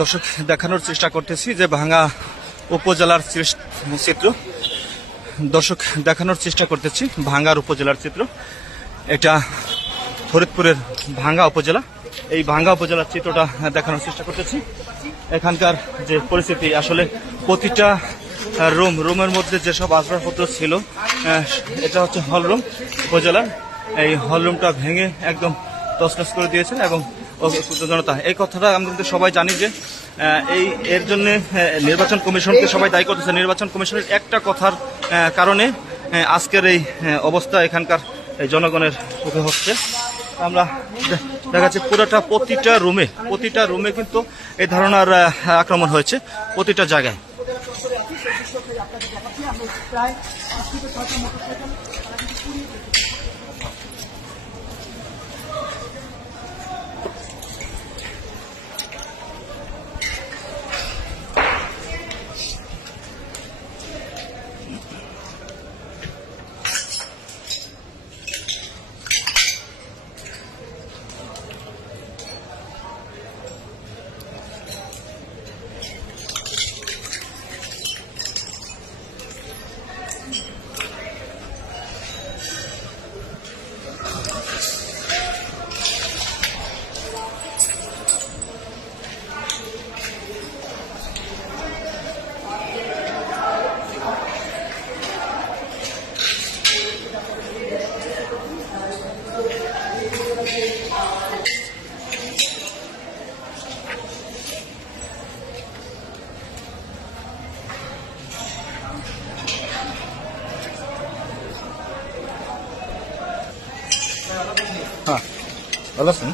দর্শক, দেখানোর চেষ্টা করতেছি যে ভাঙা উপজেলার চিত্র। দর্শক, দেখানোর চেষ্টা করতেছি ভাঙ্গার উপজেলার চিত্র। এটা ফরিদপুরের ভাঙ্গা উপজেলা। এই ভাঙ্গা উপজেলার চিত্রটা দেখানোর চেষ্টা করতেছি। এখানকার যে পরিস্থিতি, আসলে প্রতিটা রুম, রুমের মধ্যে যেসব আসবাবপত্র ছিল এটা হচ্ছে হল রুম উপজেলার। এই হল রুমটা ভেঙে একদম তসনস করে দিয়েছেন এবং জনতা এই কথাটা আমরা কিন্তু সবাই জানি যে এই এর জন্য নির্বাচন কমিশনকে সবাই দায়ী করতেছে। নির্বাচন কমিশনের একটা কথার কারণে আজকের এই অবস্থা এখানকার জনগণের মুখে হচ্ছে। আমরা দেখা যাচ্ছে পুরোটা প্রতিটা রুমে প্রতিটা রুমে কিন্তু এই ধরনের আহ, আক্রমণ হয়েছে প্রতিটা জায়গায়। হ্যাঁ ভালো আছেন